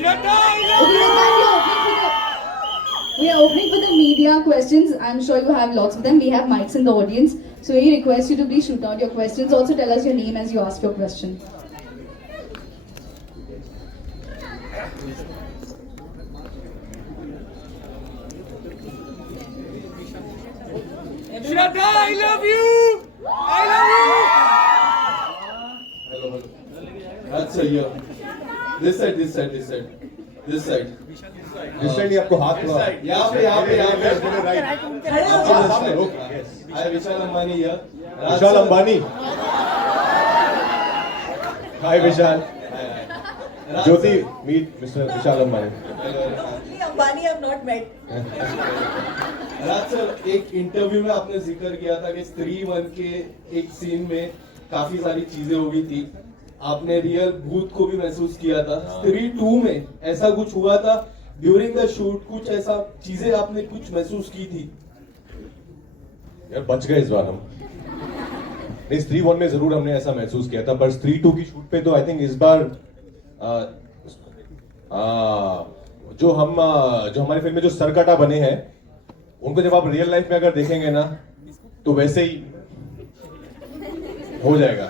We are opening for the media questions. I'm sure you have lots of them. We have mics in the audience. So we request you to please shoot out your questions. Also tell us your name as you ask your question. Shraddha, I love you! I love you! Hello. That's a year. This side. This side आपको हाथ यहाँ पे सामने okay yes I Vishal Ambani here. Vishal Ambani hi Vishal Jyoti meet mister Vishal Ambani Ambani have not met. Raj sir, एक interview में आपने जिक्र किया था कि स्त्री 1 के एक सीन में काफी सारी चीजें हो गई थी, आपने रियल भूत को भी महसूस किया था। स्त्री 2 में ऐसा कुछ हुआ था ड्यूरिंग द शूट? कुछ ऐसा चीजें आपने कुछ महसूस की थी? यार बच गए इस बार हम। नहीं, स्त्री 1 में जरूर हमने ऐसा महसूस किया था, पर स्त्री 2 की शूट पे तो आई थिंक इस बार जो हमारी फिल्म में जो सरकटा बने हैं उनको जब आप रियल लाइफ में अगर देखेंगे ना तो वैसे ही हो जाएगा,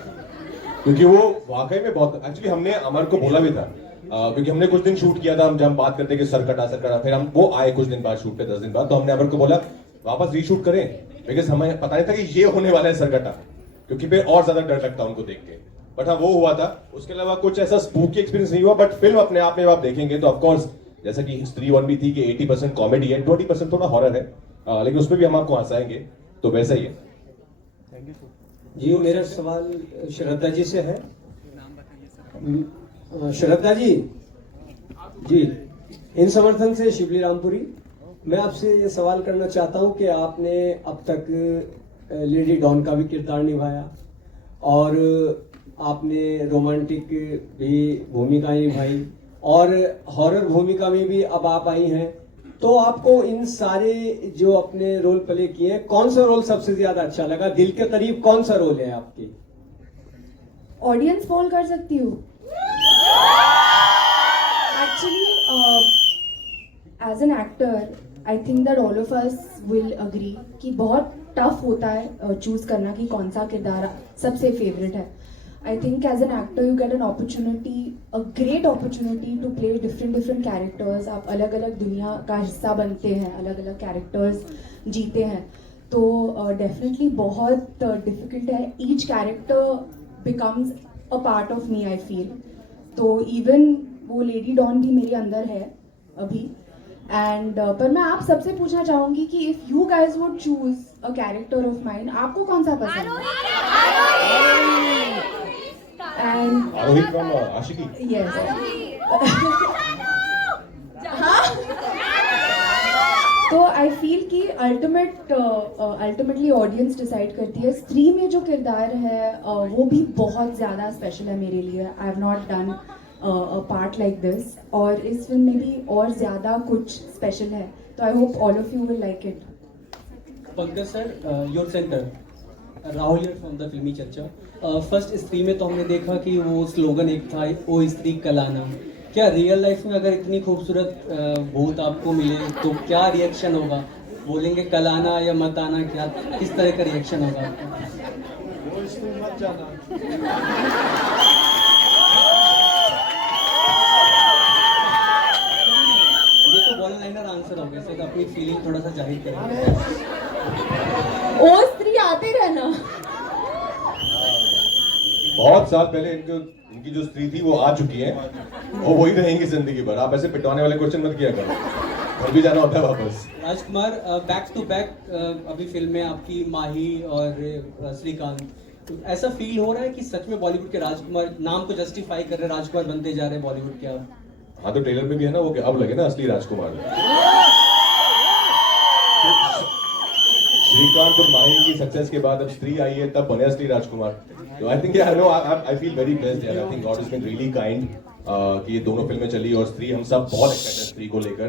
क्योंकि वो वाकई में बहुत एक्चुअली हमने अमर को बोला भी था, क्योंकि हमने कुछ दिन शूट किया था, हम जब बात करते कि सरकटा फिर हम वो आए कुछ दिन बाद शूट पे 10 दिन बाद, तो हमने अमर को बोला वापस रीशूट करें, बिकॉज हमें पता नहीं था कि ये होने वाला है सरकटा, क्योंकि फिर और ज्यादा डर लगता उनको देख के। बट हाँ, वो हुआ था। उसके अलावा कुछ ऐसा स्पूकी एक्सपीरियंस नहीं हुआ, बट फिल्म अपने आप में आप देखेंगे तो ऑफकोर्स जैसा कि स्त्री 1 भी थी कि 80% कॉमेडी है, 20% थोड़ा हॉरर है, लेकिन उसमें भी हम आपको हंसाएंगे, तो वैसा ही है। जी, मेरा सवाल श्रद्धा जी से है। श्रद्धा जी, इन समर्थन से शिवली रामपुरी, मैं आपसे ये सवाल करना चाहता हूँ कि आपने अब तक लेडी डॉन का भी किरदार निभाया और आपने रोमांटिक भी भूमिकाएं निभाई और हॉरर भूमिका में भी अब आप आई हैं, तो आपको इन सारे जो अपने रोल प्ले किए हैं, कौन सा रोल सबसे ज्यादा अच्छा लगा? दिल के करीब कौन सा रोल है आपके? ऑडियंस पोल कर सकती हूँ। Actually as an actor I think that all of us will agree कि बहुत टफ होता है चूज करना कि कौन सा किरदार सबसे फेवरेट है। I think as an actor you get an opportunity, a great opportunity to play different characters. आप अलग अलग दुनिया का हिस्सा बनते हैं, अलग अलग कैरेक्टर्स जीते हैं, तो डेफिनेटली बहुत डिफिकल्ट है। Each character becomes a part of me, I feel. तो इवन वो लेडी डॉन भी मेरे अंदर है अभी। एंड पर मैं आप सबसे पूछना चाहूँगी कि if you guys would choose a character of mine, आपको कौन सा पसंद है? And Aarohi from Aashiqui. yes. तो आई फील कि अल्टीमेटली ऑडियंस डिसाइड करती है। स्त्री में जो किरदार है वो भी बहुत ज़्यादा स्पेशल है मेरे लिए। I have not done a part like this, और इस फिल्म में भी और ज़्यादा कुछ स्पेशल है, तो I hope all of you will like it. Pankaj sir, your centre Rahul here from the फिल्मी चर्चा। फर्स्ट स्त्री में तो हमने देखा कि वो स्लोगन एक था, ओ स्त्री कलाना। क्या रियल लाइफ में अगर इतनी खूबसूरत भूत आपको मिले तो क्या रिएक्शन होगा? बोलेंगे कलाना या मत आना? क्या किस तरह का रिएक्शन होगा आपका? ये तो वन लाइनर आंसर हो गया सर, अपनी फीलिंग थोड़ा सा जाहिर करेंगे। ओ स्त्री आते रहना। बहुत साल पहले इनकी जो स्त्री थी वो आ चुकी है, वो वही रहेंगी जिंदगी भर। आप ऐसे पिटवाने वाले क्वेश्चन मत किया करो, घर भी जाना होता है वापस। राजकुमार, बैक टू बैक अभी फिल्म में आपकी माही और श्रीकांत, तो ऐसा फील हो रहा है कि सच में बॉलीवुड के राजकुमार नाम को जस्टिफाई कर रहे हैं, राजकुमार बनते जा रहे हैं बॉलीवुड के अब? हाँ, तो ट्रेलर में भी है ना वो, अब लगे ना असली राजकुमार। श्रीकांत और माही की सक्सेस के बाद अब स्त्री आई है, तब बने असली राजकुमार। तो I think I feel very blessed यार। I think God is been really kind कि ये दोनों फिल्में चली और स्त्री, हम सब बहुत एक्साइटेड स्त्री को लेकर।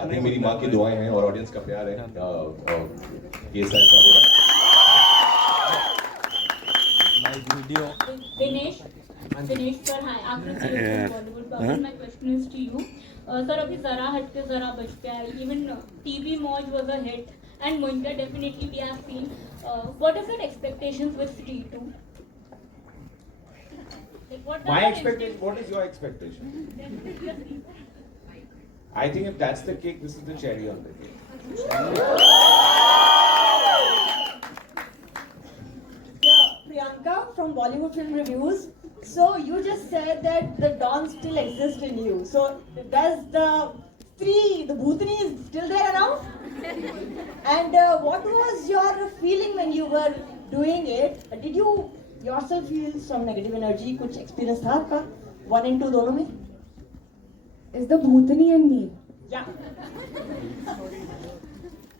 आई थिंक मेरी माँ की दुआएं हैं और ऑडियंस का प्यार है, ये सब ऐसा हो रहा है। Dinesh, Dinesh sir, hi. Actress from Bollywood. Babul, my question is to you. Sir, अभी जरा हट के जरा बच गया है. Even TV Moj was a hit, and Moinka definitely we have seen. What is your expectations with Stree 2? Like, what My are your expectation. What is your expectation? I think if that's the cake, this is the cherry on the cake. Yeah, Priyanka from Bollywood Film Reviews. So you just said that the Don still exists in you. So does the Bhutani is still there around? And what was your feeling when you were doing it? Did you yourself feel some negative energy? कुछ experience था आपका? 1 and 2 दोनों में? Is the Bhutani in me? Yeah.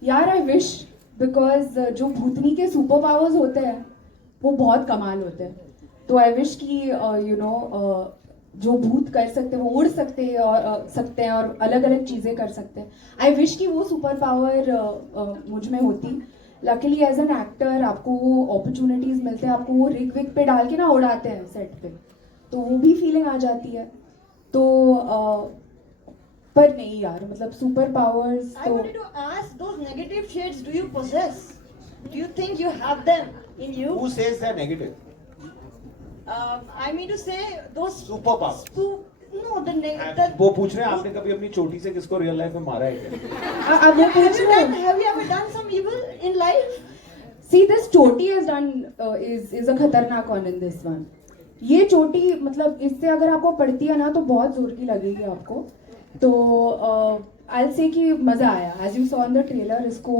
यार I wish because जो भूतनी के super powers होते हैं वो बहुत कमाल होते हैं. तो आई विश कि यू नो जो भूत कर सकते हैं वो उड़ सकते हैं और अलग अलग चीज़ें कर सकते हैं. आई विश कि वो सुपर पावर मुझ में होती. लकीली एज एन एक्टर आपको वो अपॉर्चुनिटीज़ मिलते हैं, आपको वो रिग विग पे डाल के ना उड़ाते हैं सेट पे, तो वो भी फीलिंग आ जाती है. तो पर नहीं यार, मतलब सुपर पावर्स I तो wanted to ask, those negative shades, do you possess? Do you think you have them in you? Who says they're negative? I mean to say those Superpower. no, वो पूछ रहे हैं आपने कभी अपनी चोटी से किसको रियल लाइफ में मारा है क्या? अब वो पूछ रहे हैं. have you ever done some evil in life? See, this चोटी has done is a खतरनाक one in this one. ये चोटी मतलब इससे अगर आपको पड़ती है ना तो बहुत जोर की लगेगी आपको. तो I'll say कि मजा आया. As you saw in the trailer, इसको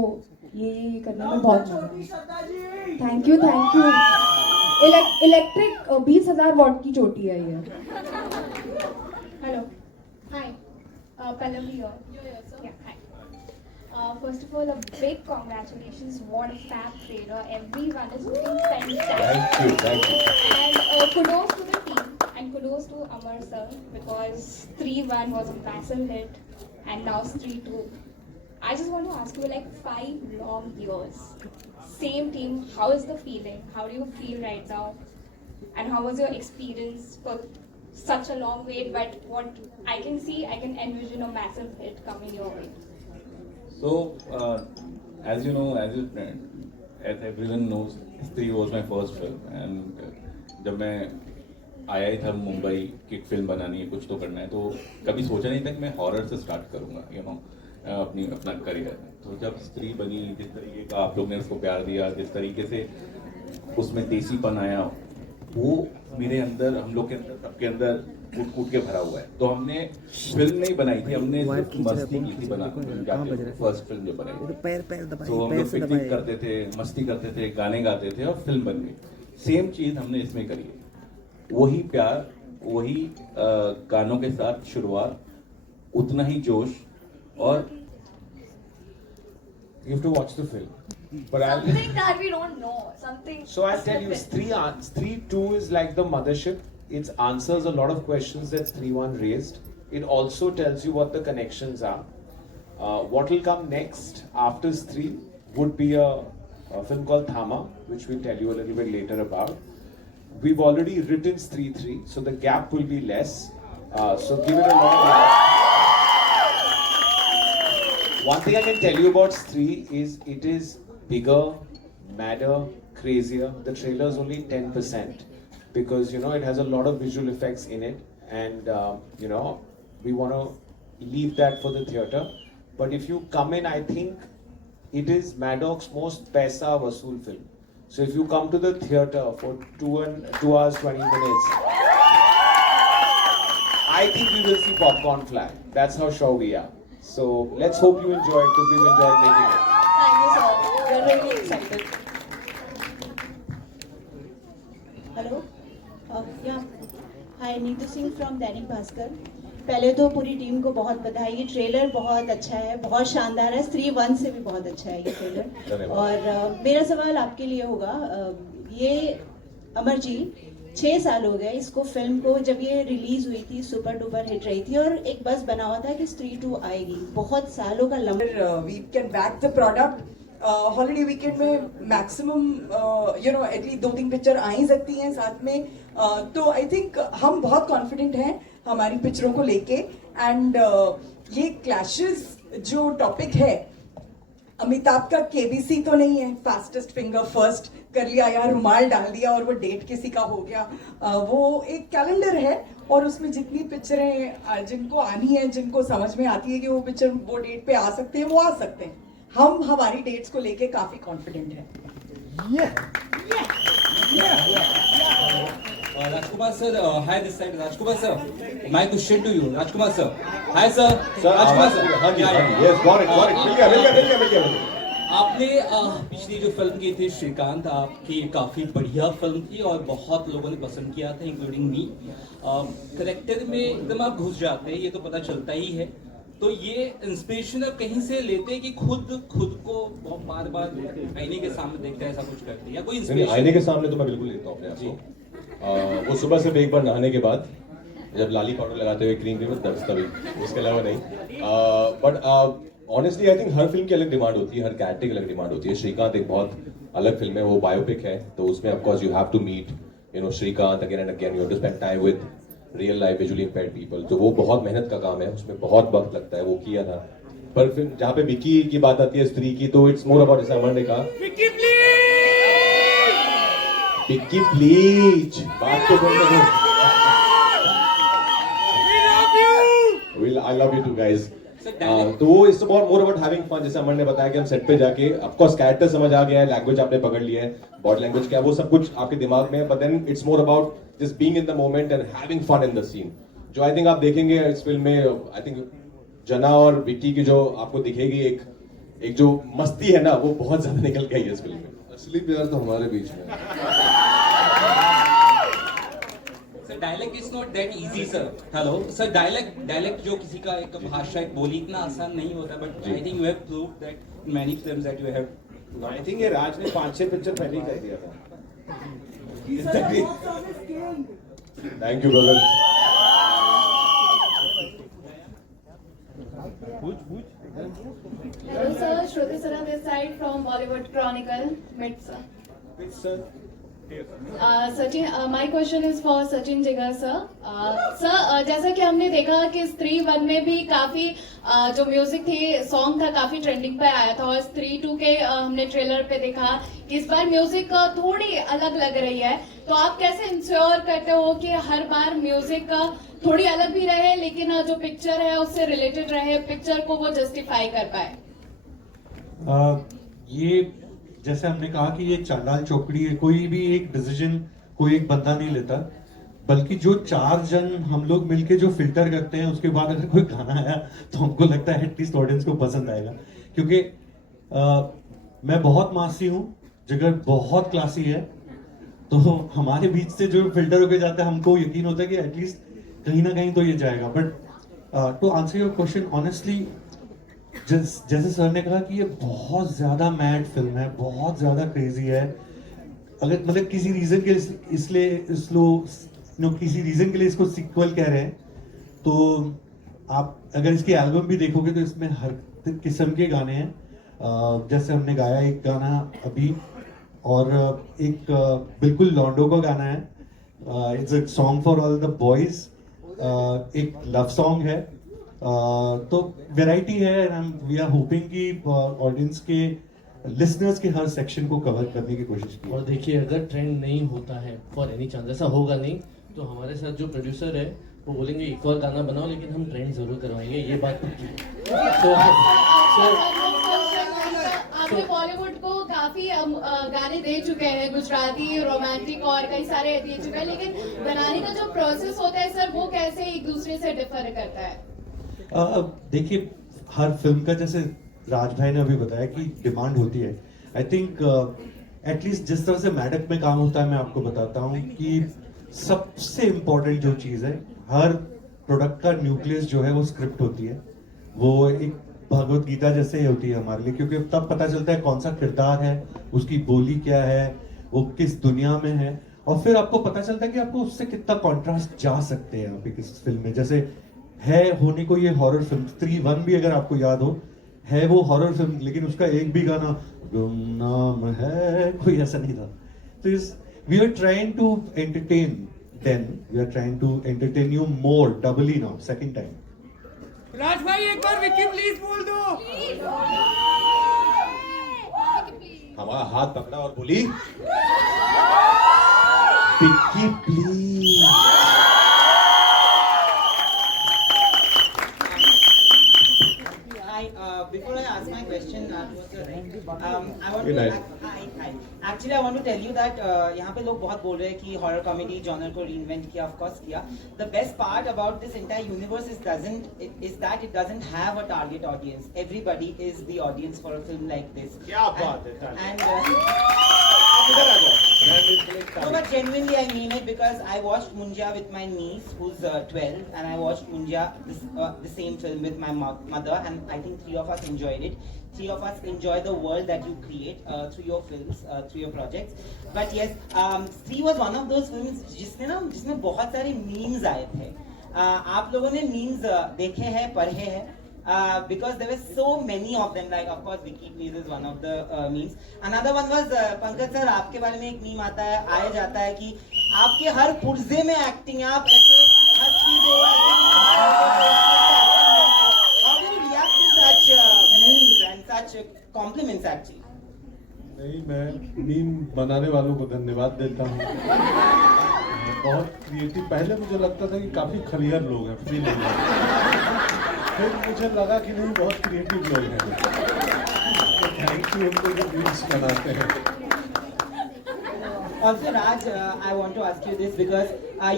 ये करने में बहुत मजा आया. Thank you. इलेक्ट्रिक 20,000 वॉट की चोटी है ये. Hello. Hi. Pallavi here. Yeah, hi. First of all, a big congratulations. What a fab trailer. Everyone is looking fantastic. Thank you. And kudos to the team. And kudos to Amar sir. Because 3-1 was a massive hit. And now Stree 2. I just want to ask you, like 5 long years. Same team. How is the feeling? How do you feel right now? And how was your experience for such a long wait? But what I can see, I can envision a massive hit coming your way. So, as you know, as everyone knows, Stree was my first film, and जब मैं आया ही था Mumbai kick film बनानी है, कुछ तो करना है, तो कभी सोचा नहीं था कि मैं हॉरर से स्टार्ट करूँगा, अपना करियर. तो जब स्त्री बनी, जिस तरीके का आप लोग ने उसको प्यार दिया, जिस तरीके से उसमें देसीपन आया, वो मेरे अंदर, हम लोग के अंदर, सबके अंदर कूट के भरा हुआ है. तो हमने फिल्म नहीं बनाई थी, हमने मस्ती की थी फर्स्ट फिल्म जो बनाई. तो हम लोग पिकनिक करते थे, मस्ती करते थे, गाने गाते थे और फिल्म बन गई. सेम चीज हमने इसमें करी है. वही प्यार, वही गानों के साथ शुरुआत, उतना ही जोश. और You have to watch the film. But Something that we don't know. Something. So I'll tell you, Stree 2 is like the mothership. It answers a lot of questions that Stree 1 raised. It also tells you what the connections are. What will come next after Stree would be a film called Thama, which we'll tell you a little bit later about. We've already written Stree 3, so the gap will be less. So give it a long laugh. One thing I can tell you about Stree is it is bigger, madder, crazier. The trailer is only 10% because it has a lot of visual effects in it, and we want to leave that for the theater. But if you come in, I think it is Maddox's most paisa vasool film. So if you come to the theater for 2 hours 20 minutes, I think we will see popcorn fly. That's how sure we are. So let's hope you enjoy it because we've enjoyed making it. Thank you, sir. We're really excited. Hello या हाय, Neetu Singh from Dainik Bhaskar. पहले तो पूरी team को बहुत बधाई. ये trailer बहुत अच्छा है, बहुत शानदार है. Stree 1 से भी बहुत अच्छा है ये ट्रेलर. और मेरा सवाल आपके लिए होगा, ये अमर जी 6 साल हो गए इसको, फिल्म को. जब ये रिलीज हुई थी सुपर डुपर हिट रही थी और एक बस बना हुआ था कि Stree 2 आएगी. बहुत सालों का लंबा We can back the product. Holiday weekend में मैक्सिमम एटलीस्ट 2-3 पिक्चर आ ही सकती हैं साथ में. तो आई थिंक हम बहुत कॉन्फिडेंट हैं हमारी पिक्चरों को लेके. एंड ये क्लैशेस जो टॉपिक है, अमिताभ का केबीसी तो नहीं है, फास्टेस्ट फिंगर फर्स्ट कर लिया या रुमाल डाल दिया और वो डेट किसी का हो गया. वो एक कैलेंडर है और उसमें जितनी पिक्चरें जिनको आनी है, जिनको समझ में आती है कि वो पिक्चर वो डेट पे आ सकते हैं, वो आ सकते हैं. हम हमारी डेट्स को लेके काफी कॉन्फिडेंट हैं. Rajkumar sir, hi this side. Rajkumar sir, my question to you. Rajkumar sir, hi sir. Rajkumar sir, हाँ जी, yes, got it, मिल गया. आपने पिछली जो फिल्म की थी श्रीकांत, आपकी काफी बढ़िया फिल्म थी और बहुत लोगों ने पसंद किया था, इंक्लूडिंग मी. करेक्टर में एकदम आप घुस जाते हैं, ये तो पता चलता ही है. तो ये इंस्पिरेशन आप कहीं से लेते हैं कि खुद को बार बार आईने के सामने देखते हैं, ऐसा कुछ करते हैं या कोई इंस्पिरेशन? आईने के सामने तो मैं बिल्कुल लेता हूँ अपने आप को. वो सुबह सिर्फ एक बार नहाने के बाद जब लाली पाउडर लगाते हुए क्रीम तभी, उसके अलावा नहीं. But honestly I think her film की अलग डिमांड होती है, हर कैरेक्टर की अलग डिमांड होती है. श्रीकांत एक बहुत अलग फिल्म है, वो बायोपिक है, तो उसमें of course you have to meet Shrikant again and again. You have to spend time with real life visually impaired people. तो वो बहुत मेहनत का काम है, उसमें बहुत वक्त लगता है. वो किया था. पर फिर जहाँ पे विकी की बात आती है, स्त्री की, तो इट्स मोर अबाउट, जैसे अमर ने कहा, विक्की प्लीज बात तो बोलने दो. I love you too guys. तो वो it's about more about having fun. जैसे अमर ने बताया कि हम सेट पे जाके ऑफ कोर्स कैरेक्टर समझ आ गया है, लैंग्वेज आपने पकड़ लिया है, बॉडी लैंग्वेज क्या है, वो सब कुछ आपके दिमाग में है. But then it's more about just being in the moment and having fun in the scene. जो आई थिंक आप देखेंगे इस फिल्म में, आई थिंक जना और विक्की की जो आपको दिखेगी एक जो मस्ती है ना, वो बहुत ज्यादा निकल गई है इस फिल्म में. असली प्यार तो हमारे बीच में. Sir dialect is not that easy sir. Hello sir, dialect जो किसी का एक भाषा, एक बोली इतना आसान नहीं होता. But I think you have proved that in many films that you have. I think ये राज ने 5-6 पिक्चर पहले ही कर दिया था. Thank you brother. Hello sir, Shruti Sara this side from Bollywood Chronicle, Mid sir. Sachin, my question is for Sachin Jigar sir. Sir, जैसा कि हमने देखा कि स्त्री 1 में भी काफी जो म्यूजिक थी, सॉन्ग था, काफी ट्रेंडिंग पे आया था. और स्त्री 2 के हमने ट्रेलर पे देखा कि इस बार म्यूजिक थोड़ी अलग लग रही है. तो आप कैसे इंश्योर करते हो कि हर बार म्यूजिक थोड़ी अलग भी रहे, लेकिन जो पिक्चर है उससे रिलेटेड रहे, पिक्चर को वो जस्टिफाई कर पाए? ये जैसे हमने कहा कि ये चांडाल चौकड़ी है. कोई भी एक डिसीजन कोई एक बंदा नहीं लेता, बल्कि जो 4 जन हम लोग मिलके जो फिल्टर करते हैं, उसके बाद अगर कोई गाना आया तो हमको लगता है एटलीस्ट ऑडियंस को पसंद आएगा. क्योंकि मैं बहुत मासी हूँ, जिगर बहुत क्लासी है, तो हमारे बीच से जो फिल्टर होके जाता है, हमको यकीन होता है कि एटलीस्ट कहीं ना कहीं तो ये जाएगा. But to answer your question honestly, जैसे सर ने कहा कि ये बहुत ज्यादा मैड फिल्म है, बहुत ज्यादा क्रेजी है. अगर मतलब किसी रीजन के किसी रीजन के लिए इसको सीक्वल कह रहे हैं, तो आप अगर इसकी एल्बम भी देखोगे तो इसमें हर किस्म के गाने हैं. जैसे हमने गाया एक गाना अभी, और एक बिल्कुल लॉन्डो का गाना है, it's a song for all the boys, एक लव सॉन्ग है. तो वैरायटी है. वी आर होपिंग कि ऑडियंस के, लिसनर्स के हर सेक्शन को कवर करने की कोशिश की. और देखिए, अगर ट्रेंड नहीं होता है फॉर एनी चांस, ऐसा होगा नहीं, तो हमारे साथ जो प्रोड्यूसर है वो बोलेंगे एक और गाना बनाओ, लेकिन हम ट्रेंड जरूर करवाएंगे, ये बात पक्की है. आपने बॉलीवुड को काफी गाने दे चुके हैं, गुजराती, रोमांटिक और कई सारे दे चुके हैं, लेकिन बनाने का जो प्रोसेस होता है सर, वो कैसे एक दूसरे से डिफर करता है? देखिए, हर फिल्म का, जैसे राज भाई ने अभी बताया कि डिमांड होती है. आई थिंक एटलीस्ट जिस तरह से मैडक में काम होता है, मैं आपको बताता हूँ कि सबसे इम्पोर्टेंट जो चीज़ है, हर प्रोडक्ट का न्यूक्लियस जो है वो स्क्रिप्ट होती है. वो एक भगवत गीता जैसे होती है हमारे लिए, क्योंकि तब पता चलता है कौन सा किरदार है, उसकी बोली क्या है, वो किस दुनिया में है, और फिर आपको पता चलता है कि आपको उससे कितना कॉन्ट्रास्ट जा सकते हैं आप किस फिल्म में. जैसे है होने को ये हॉरर फिल्म, स्त्री 1 भी अगर आपको याद हो, है वो हॉरर फिल्म, लेकिन उसका एक भी गाना गुमनाम है कोई ऐसा नहीं था. तो we are trying to entertain, then we are trying to entertain you more, doubly now, second time. Raj भाई एक बार विक्की प्लीज बोल दो. हमारा हाथ पकड़ा और बोली Vicky please. Hi, before I ask my question, I want Good to night. hi. Actually, I want to tell you that यहाँ पे लोग बहुत बोल रहे हैं कि horror comedy genre को reinvent किया, of course किया. The best part about this entire universe is that it doesn't have a target audience. Everybody is the audience for a film like this. क्या बात है. And no, but genuinely I mean it, because I watched Munja with my niece who's 12, and I watched Munja the same film with my mother, and I think three of us enjoyed it. Three of us enjoy the world that you create through your films, through your projects. But yes, Stree was one of those films जिसमें बहुत सारे memes आए थे. आप लोगों ने memes देखे हैं, पढ़े हैं? Because there were so many of them, like of course Vicky Please is one of the memes. Another one was Pankaj sir, आपके बारे में एक मीम आता है, आया जाता है कि आपके हर पुर्जे में एक्टिंग है, आप ऐसे हंसती दो. How do you react to such memes and such compliments actually? नहीं, मैं मीम बनाने वालों को धन्यवाद देता हूँ. बहुत क्रिएटिव. पहले मुझे लगता था कि काफी खलियर लोग हैं, फ्री लोग हैं. फिर मुझे लगा कि नहीं, बहुत क्रिएटिव लोग हैं. थैंक यू उनको जो मीम्स बनाते हैं. Also, Raj, I want to ask you this because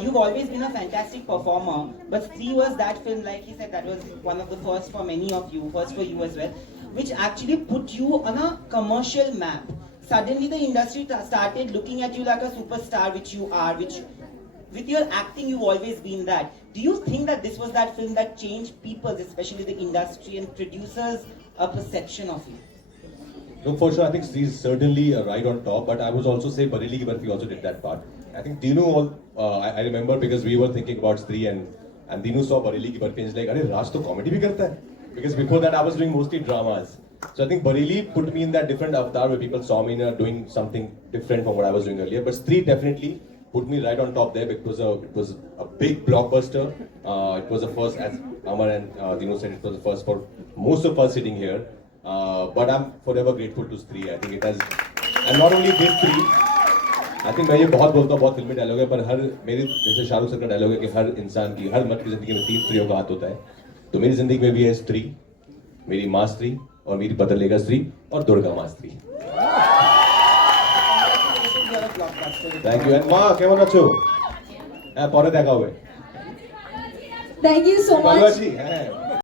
you've always been a fantastic performer, but Stree was that film, like he said, that was one of the first for many of you, first for you as well, which actually put you on a commercial map. Suddenly the industry started looking at you like a superstar, which you are, which with your acting you've always been that. Do you think that this was that film that changed people's, especially the industry and producers, a perception of you? No, for sure. I think Stree's certainly right on top, but I was also say Bareilly Ki Barfi also did that part. I think Dinu, I remember because we were thinking about Stree and Dinu saw Bareilly Ki Barfi and he's like, "Arey Raj to comedy bhi karta hai." Because before that I was doing mostly dramas. So I think Bareilly put me in that different avatar where people saw me doing something different from what I was doing earlier. But Stree definitely put me right on top there because it was a big blockbuster. It was the first, as Amar and Dinu said, it was the first for most of us sitting here. But I'm forever grateful to Stree. I think it has, and not only this Stree. I think मैं ये बहुत बोलता हूँ, बहुत फिल्मी dialogue है, पर हर मेरे जैसे शाहरुख सर का डायलॉग है कि हर इंसान की, हर मर्द की जिंदगी में 3 स्त्रियों का हाथ होता है. तो मेरी जिंदगी में भी है स्त्री, मेरी माँ स्त्री और मेरी बदलेगा स्त्री और दुर्गा माँ स्त्री. Thank you. And माँ केमन আছো? পরে দেখা হবে. Thank you so much. ভালো আছি, হ্যাঁ.